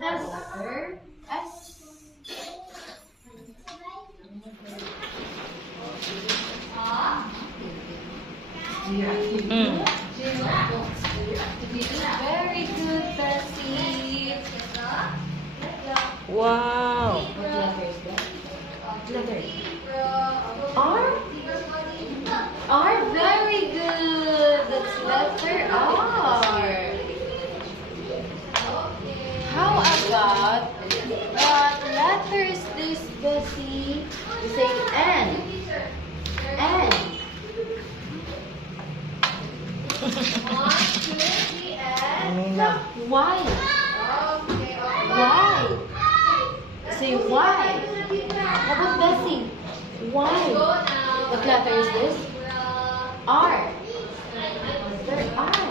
S. S. Mm. Very good, Bessie. Wow. What letter is that? Letter. R? R, very good. That's letter R. How about what letter is this, Bessie? You say N. N. Mina. Y. Y. Say Y. How about Bessie? Y. What letter is this? R. Letter R.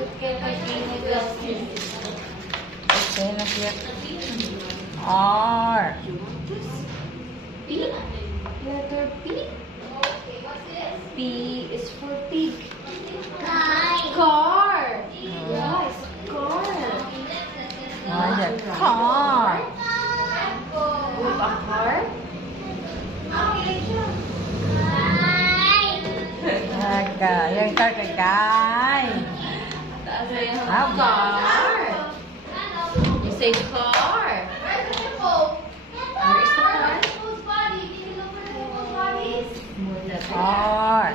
Okay na siya. R. P. Letter P. P is for pig. Car. Yes, car. Ayan. Car. With a car. Aga. Yung car kay Kai. Car. You say car. Where is the car? Car.